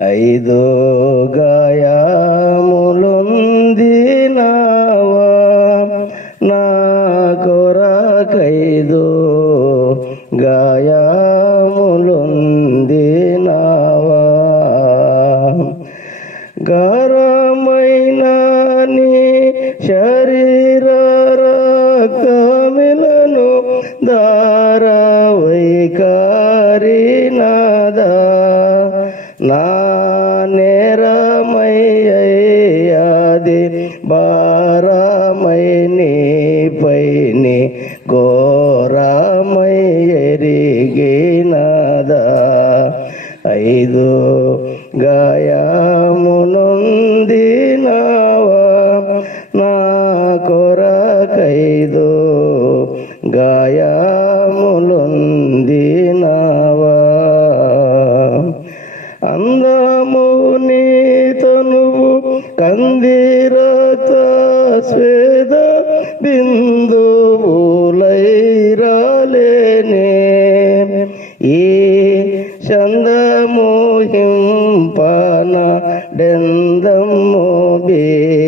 ఐదో గాయములుందినావా? నా కొరకైదో గాయములుందినావా నా నేరమయ్యది భారమై నీపై నీ ఘోరమై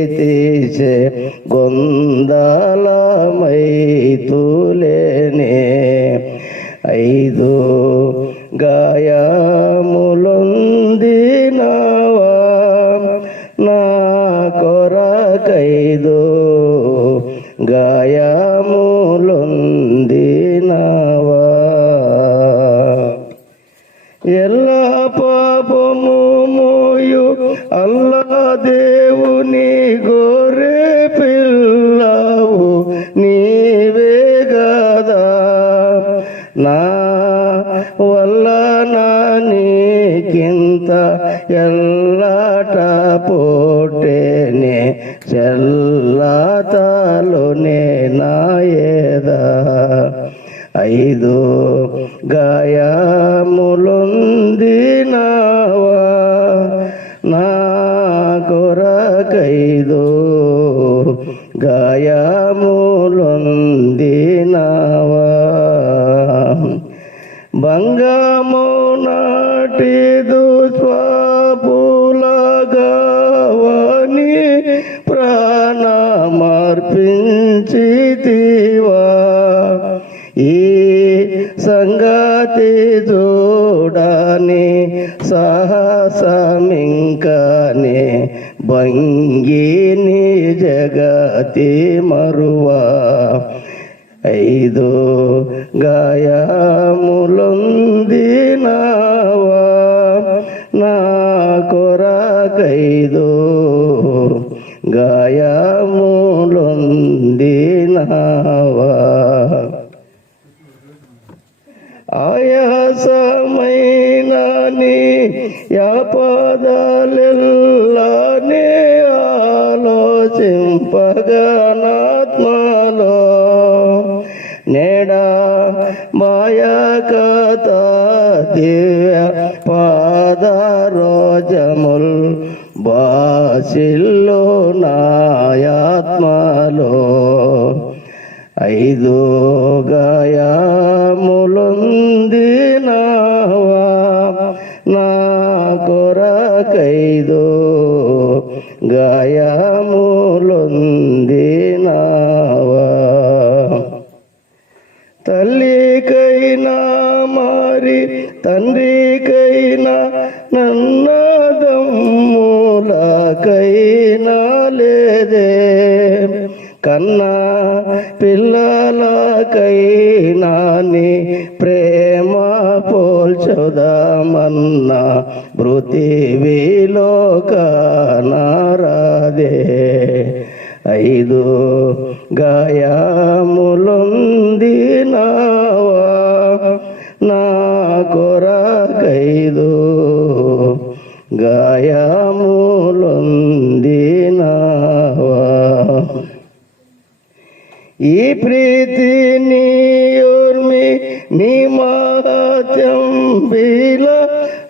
తీసే గొందలమై తూలేనే. ఐదు గాయములొందినవా? నా కొరకైదు గాయములొందినవా? ఎల్ కింత ఎల్లాట పోటేనే చెల్లతలోనే నాయదా. ఐదు గాయములుందినావా నా కొరకైదు గాయములుందినావా భంగము నాటి దుస్వాపులగావని ప్రాణమర్పించితివా. ఈ సంగతి చూడని సాహసమింకనే భంగిని జగతి మరువా. ఐదు గాయములొందినావా కొరకైదు గాయములొందినావా ఆయాసమైన నీ యాపదలెల్లానే ఆలోచింపగనాత్మలో నేడా మాయా కథ దివ్య పాదరోజముల్ బాసిల్లో నాయాత్మలో ఐదు గాయములొందినావా నా కొరకైదో గాయములొందినావా తల్లికైనా తల్లి తండ్రికైనా నన్నదమ్ములకైనా లేదే. కన్నా పిల్లలకైనా నీ ప్రేమ పోల్చుదామన్నా పృథివీలో కానరాదే ఐదు గాయములొందినావా నా కొరకైదు. గాయములొందినావా. ఈ ప్రీతి నీయోర్మి నీ మాత్యం బీల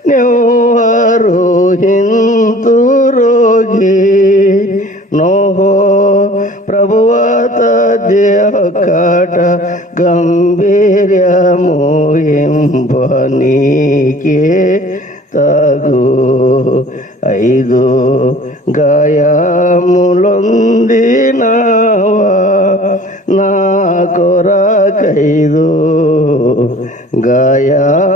నెవరోహింతు రోగి. నోహో ప్రభువత దేహకట గంభ తరుణింప తగు ఐదు గాయములొందినావా? నా కొరకైదు గాయములొందినావా